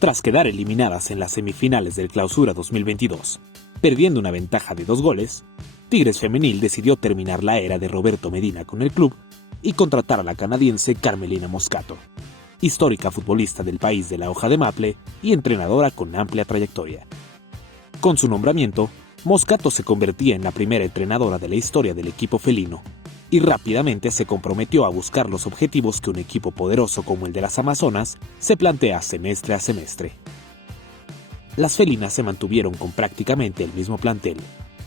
Tras quedar eliminadas en las semifinales del Clausura 2022, perdiendo una ventaja de 2 goles, Tigres Femenil decidió terminar la era de Roberto Medina con el club y contratar a la canadiense Carmelina Moscato, histórica futbolista del país de la hoja de maple y entrenadora con amplia trayectoria. Con su nombramiento, Moscato se convertía en la primera entrenadora de la historia del equipo felino y rápidamente se comprometió a buscar los objetivos que un equipo poderoso como el de las Amazonas se plantea semestre a semestre. Las felinas se mantuvieron con prácticamente el mismo plantel,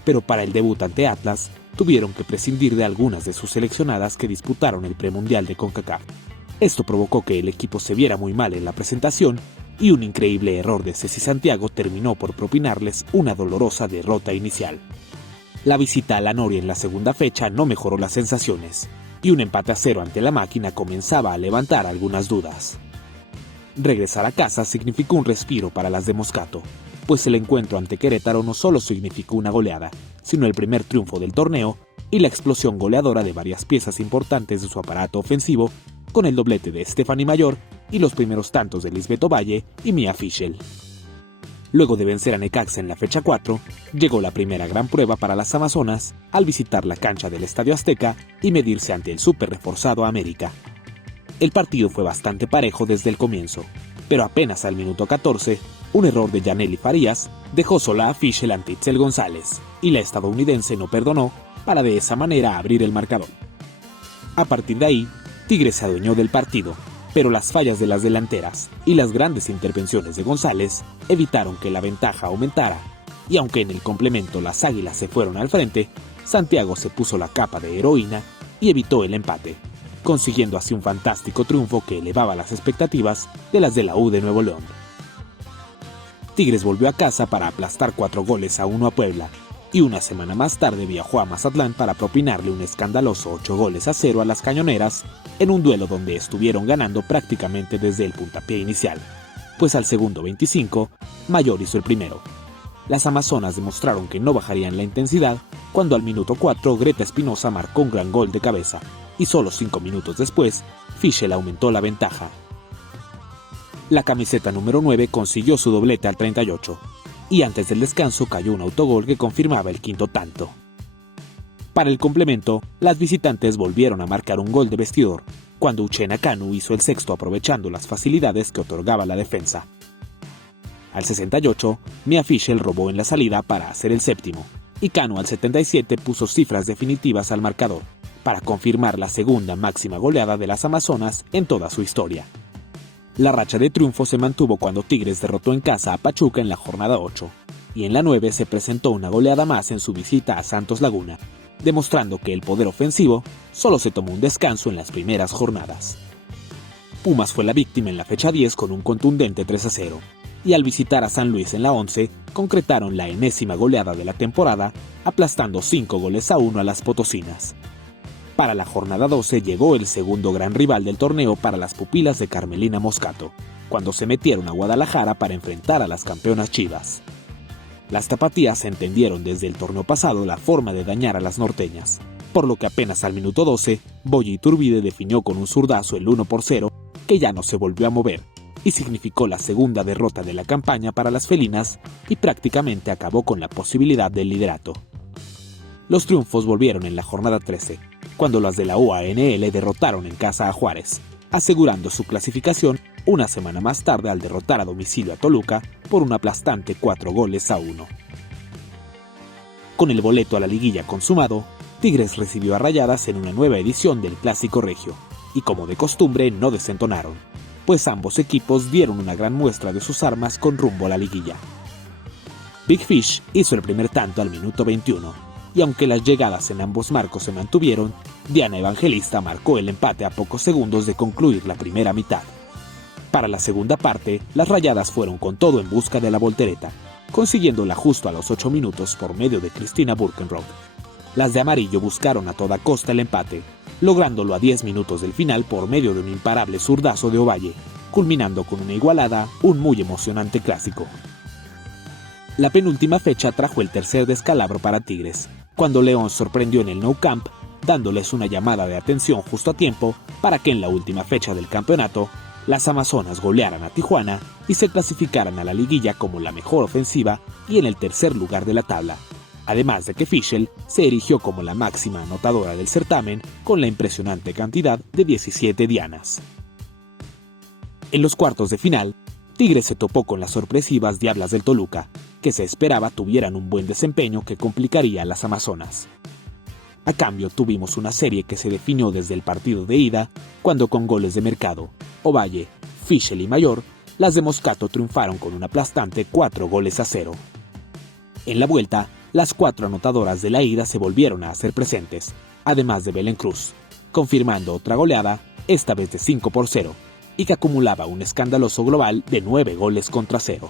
pero para el debut ante Atlas tuvieron que prescindir de algunas de sus seleccionadas que disputaron el premundial de CONCACAF. Esto provocó que el equipo se viera muy mal en la presentación y un increíble error de Ceci Santiago terminó por propinarles una dolorosa derrota inicial. La visita a la Noria en la segunda fecha no mejoró las sensaciones, y un empate a 0 ante la máquina comenzaba a levantar algunas dudas. Regresar a casa significó un respiro para las de Moscato, pues el encuentro ante Querétaro no solo significó una goleada, sino el primer triunfo del torneo y la explosión goleadora de varias piezas importantes de su aparato ofensivo, con el doblete de Stephanie Mayor y los primeros tantos de Lisbeth Ovalle y Mia Fischel. Luego de vencer a Necaxa en la fecha 4, llegó la primera gran prueba para las Amazonas al visitar la cancha del Estadio Azteca y medirse ante el súper reforzado América. El partido fue bastante parejo desde el comienzo, pero apenas al minuto 14, un error de Yaneli Farías dejó sola a Fischel ante Itzel González, y la estadounidense no perdonó para de esa manera abrir el marcador. A partir de ahí, Tigres se adueñó del partido, pero las fallas de las delanteras y las grandes intervenciones de González evitaron que la ventaja aumentara, y aunque en el complemento las Águilas se fueron al frente, Santiago se puso la capa de heroína y evitó el empate, consiguiendo así un fantástico triunfo que elevaba las expectativas de las de la U de Nuevo León. Tigres volvió a casa para aplastar 4-1 a Puebla, y una semana más tarde viajó a Mazatlán para propinarle un escandaloso 8-0 a las Cañoneras en un duelo donde estuvieron ganando prácticamente desde el puntapié inicial, pues al segundo 25, Mayor hizo el primero. Las Amazonas demostraron que no bajarían la intensidad cuando al minuto 4 Greta Espinosa marcó un gran gol de cabeza, y solo 5 minutos después, Fischel aumentó la ventaja. La camiseta número 9 consiguió su doblete al 38, y antes del descanso cayó un autogol que confirmaba el quinto tanto. Para el complemento, las visitantes volvieron a marcar un gol de vestidor, cuando Uchenna Kanu hizo el sexto aprovechando las facilidades que otorgaba la defensa. Al 68, Mia Fischel robó en la salida para hacer el séptimo, y Kanu al 77 puso cifras definitivas al marcador, para confirmar la segunda máxima goleada de las Amazonas en toda su historia. La racha de triunfo se mantuvo cuando Tigres derrotó en casa a Pachuca en la jornada 8, y en la 9 se presentó una goleada más en su visita a Santos Laguna, demostrando que el poder ofensivo solo se tomó un descanso en las primeras jornadas. Pumas fue la víctima en la fecha 10 con un contundente 3-0, y al visitar a San Luis en la 11, concretaron la enésima goleada de la temporada, aplastando 5-1 a las potosinas. Para la jornada 12 llegó el segundo gran rival del torneo para las pupilas de Carmelina Moscato, cuando se metieron a Guadalajara para enfrentar a las campeonas Chivas. Las tapatías entendieron desde el torneo pasado la forma de dañar a las norteñas, por lo que apenas al minuto 12, Boye Iturbide definió con un zurdazo el 1-0, que ya no se volvió a mover, y significó la segunda derrota de la campaña para las felinas y prácticamente acabó con la posibilidad del liderato. Los triunfos volvieron en la jornada 13, cuando las de la UANL derrotaron en casa a Juárez, asegurando su clasificación una semana más tarde al derrotar a domicilio a Toluca por un aplastante 4-1. Con el boleto a la liguilla consumado, Tigres recibió a Rayadas en una nueva edición del Clásico Regio, y como de costumbre no desentonaron, pues ambos equipos dieron una gran muestra de sus armas con rumbo a la liguilla. Big Fish hizo el primer tanto al minuto 21, y aunque las llegadas en ambos marcos se mantuvieron, Diana Evangelista marcó el empate a pocos segundos de concluir la primera mitad. Para la segunda parte, las Rayadas fueron con todo en busca de la voltereta, consiguiéndola justo a los 8 minutos por medio de Cristina Burkenroth. Las de amarillo buscaron a toda costa el empate, lográndolo a 10 minutos del final por medio de un imparable zurdazo de Ovalle, culminando con una igualada, un muy emocionante clásico. La penúltima fecha trajo el tercer descalabro para Tigres, cuando León sorprendió en el Nou Camp, dándoles una llamada de atención justo a tiempo para que en la última fecha del campeonato las Amazonas golearan a Tijuana y se clasificaran a la liguilla como la mejor ofensiva y en el tercer lugar de la tabla, además de que Fischel se erigió como la máxima anotadora del certamen con la impresionante cantidad de 17 dianas. En los cuartos de final, Tigres se topó con las sorpresivas Diablas del Toluca, que se esperaba tuvieran un buen desempeño que complicaría a las Amazonas. A cambio, tuvimos una serie que se definió desde el partido de ida, cuando con goles de Mercado, Ovalle, Fischel y Mayor, las de Moscato triunfaron con un aplastante 4-0. En la vuelta, las 4 anotadoras de la ida se volvieron a hacer presentes, además de Belén Cruz, confirmando otra goleada, esta vez de 5-0, y que acumulaba un escandaloso global de 9-0.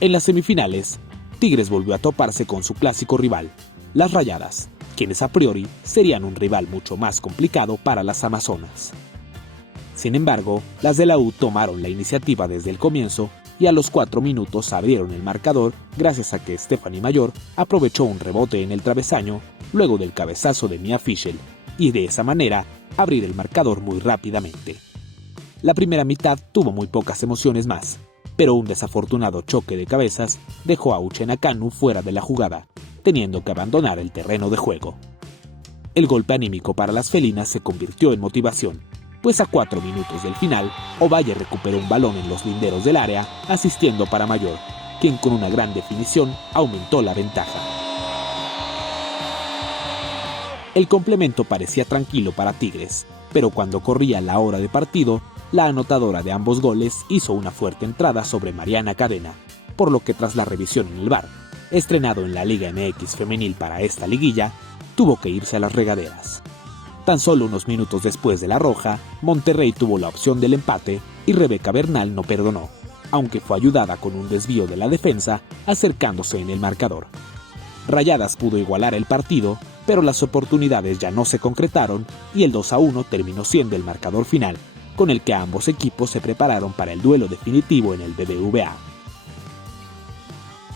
En las semifinales, Tigres volvió a toparse con su clásico rival, las Rayadas, quienes a priori serían un rival mucho más complicado para las Amazonas. Sin embargo, las de la U tomaron la iniciativa desde el comienzo y a los 4 minutos abrieron el marcador gracias a que Stephanie Mayor aprovechó un rebote en el travesaño luego del cabezazo de Mia Fischel y de esa manera abrir el marcador muy rápidamente. La primera mitad tuvo muy pocas emociones más, pero un desafortunado choque de cabezas dejó a Uchenna Kanu fuera de la jugada, teniendo que abandonar el terreno de juego. El golpe anímico para las felinas se convirtió en motivación, pues a 4 minutos del final, Ovalle recuperó un balón en los linderos del área, asistiendo para Mayor, quien con una gran definición aumentó la ventaja. El complemento parecía tranquilo para Tigres, pero cuando corría la hora de partido, la anotadora de ambos goles hizo una fuerte entrada sobre Mariana Cadena, por lo que tras la revisión en el VAR, estrenado en la Liga MX femenil para esta liguilla, tuvo que irse a las regaderas. Tan solo unos minutos después de la roja, Monterrey tuvo la opción del empate y Rebeca Bernal no perdonó, aunque fue ayudada con un desvío de la defensa acercándose en el marcador. Rayadas pudo igualar el partido, pero las oportunidades ya no se concretaron y el 2-1 terminó siendo el marcador final, con el que ambos equipos se prepararon para el duelo definitivo en el BBVA.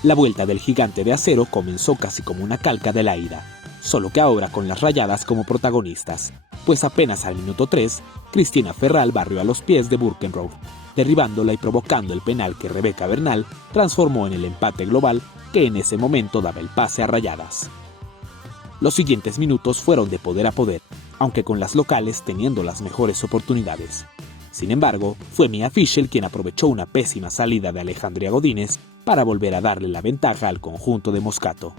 La vuelta del gigante de acero comenzó casi como una calca de la ida, solo que ahora con las Rayadas como protagonistas, pues apenas al minuto 3, Cristina Ferral barrió a los pies de Burkenroth, derribándola y provocando el penal que Rebeca Bernal transformó en el empate global que en ese momento daba el pase a Rayadas. Los siguientes minutos fueron de poder a poder, aunque con las locales teniendo las mejores oportunidades. Sin embargo, fue Mia Fischel quien aprovechó una pésima salida de Alejandría Godínez para volver a darle la ventaja al conjunto de Moscato.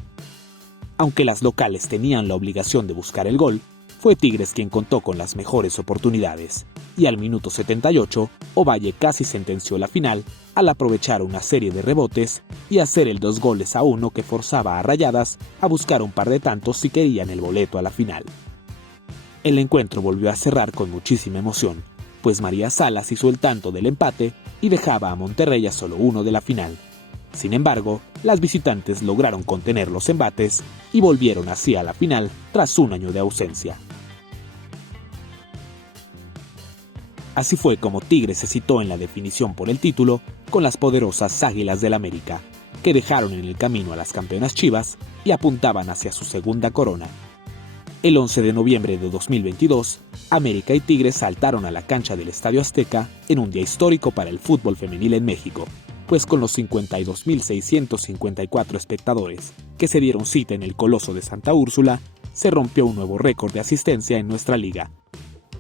Aunque las locales tenían la obligación de buscar el gol, fue Tigres quien contó con las mejores oportunidades, y al minuto 78, Ovalle casi sentenció la final al aprovechar una serie de rebotes y hacer el 2-1 que forzaba a Rayadas a buscar un par de tantos si querían el boleto a la final. El encuentro volvió a cerrar con muchísima emoción, pues María Salas hizo el tanto del empate y dejaba a Monterrey a solo uno de la final. Sin embargo, las visitantes lograron contener los embates y volvieron así a la final tras un año de ausencia. Así fue como Tigres se citó en la definición por el título con las poderosas Águilas del América, que dejaron en el camino a las campeonas Chivas y apuntaban hacia su segunda corona. El 11 de noviembre de 2022, América y Tigres saltaron a la cancha del Estadio Azteca en un día histórico para el fútbol femenil en México, pues con los 52.654 espectadores que se dieron cita en el Coloso de Santa Úrsula, se rompió un nuevo récord de asistencia en nuestra liga.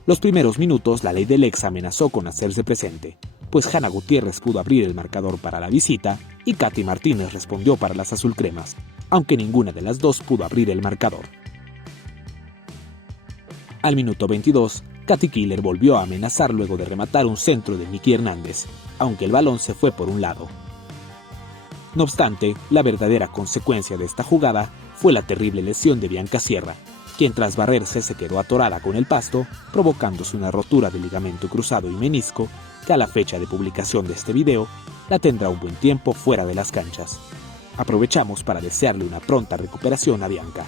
Los primeros minutos la ley del ex amenazó con hacerse presente, pues Hanna Gutiérrez pudo abrir el marcador para la visita y Katy Martínez respondió para las azulcremas, aunque ninguna de las dos pudo abrir el marcador. Al minuto 22, Katy Killer volvió a amenazar luego de rematar un centro de Miki Hernández, aunque el balón se fue por un lado. No obstante, la verdadera consecuencia de esta jugada fue la terrible lesión de Bianca Sierra, quien tras barrerse se quedó atorada con el pasto, provocándose una rotura de ligamento cruzado y menisco, que a la fecha de publicación de este video, la tendrá un buen tiempo fuera de las canchas. Aprovechamos para desearle una pronta recuperación a Bianca.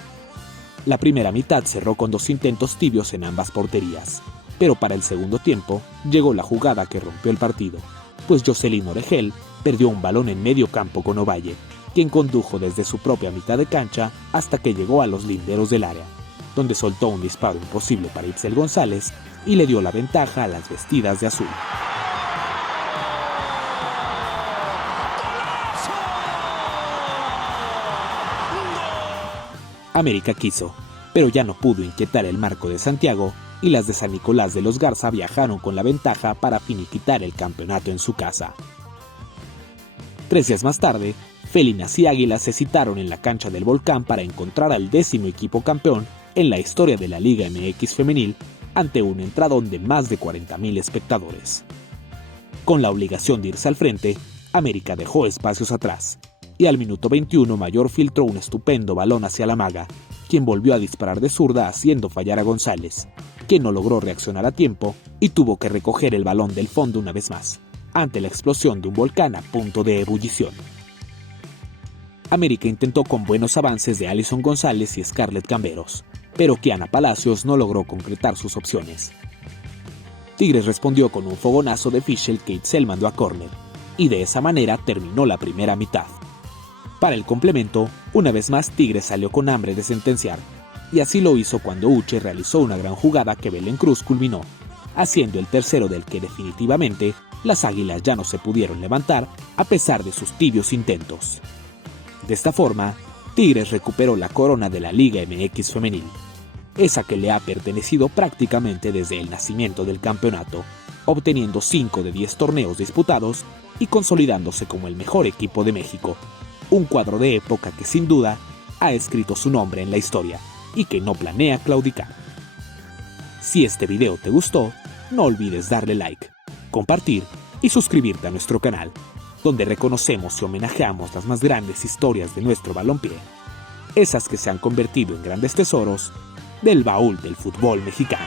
La primera mitad cerró con 2 intentos tibios en ambas porterías, pero para el segundo tiempo llegó la jugada que rompió el partido, pues Jocelyn Oregel perdió un balón en medio campo con Ovalle, quien condujo desde su propia mitad de cancha hasta que llegó a los linderos del área, donde soltó un disparo imposible para Itzel González y le dio la ventaja a las vestidas de azul. América quiso, pero ya no pudo inquietar el marco de Santiago y las de San Nicolás de los Garza viajaron con la ventaja para finiquitar el campeonato en su casa. 3 días más tarde, Felinas y Águilas se citaron en la cancha del Volcán para encontrar al 10º equipo campeón en la historia de la Liga MX femenil ante un entradón de más de 40,000 espectadores. Con la obligación de irse al frente, América dejó espacios atrás, y al minuto 21 Mayor filtró un estupendo balón hacia la maga, quien volvió a disparar de zurda haciendo fallar a González, quien no logró reaccionar a tiempo y tuvo que recoger el balón del fondo una vez más, ante la explosión de un volcán a punto de ebullición. América intentó con buenos avances de Alison González y Scarlett Camberos, pero Kiana Palacios no logró concretar sus opciones. Tigres respondió con un fogonazo de Fischel que Itzel mandó a córner, y de esa manera terminó la primera mitad. Para el complemento, una vez más Tigres salió con hambre de sentenciar, y así lo hizo cuando Uche realizó una gran jugada que Belén Cruz culminó, haciendo el tercero del que definitivamente las Águilas ya no se pudieron levantar a pesar de sus tibios intentos. De esta forma, Tigres recuperó la corona de la Liga MX femenil, esa que le ha pertenecido prácticamente desde el nacimiento del campeonato, obteniendo 5 de 10 torneos disputados y consolidándose como el mejor equipo de México, un cuadro de época que sin duda ha escrito su nombre en la historia y que no planea claudicar. Si este video te gustó, no olvides darle like, compartir y suscribirte a nuestro canal, donde reconocemos y homenajeamos las más grandes historias de nuestro balompié, esas que se han convertido en grandes tesoros del baúl del fútbol mexicano.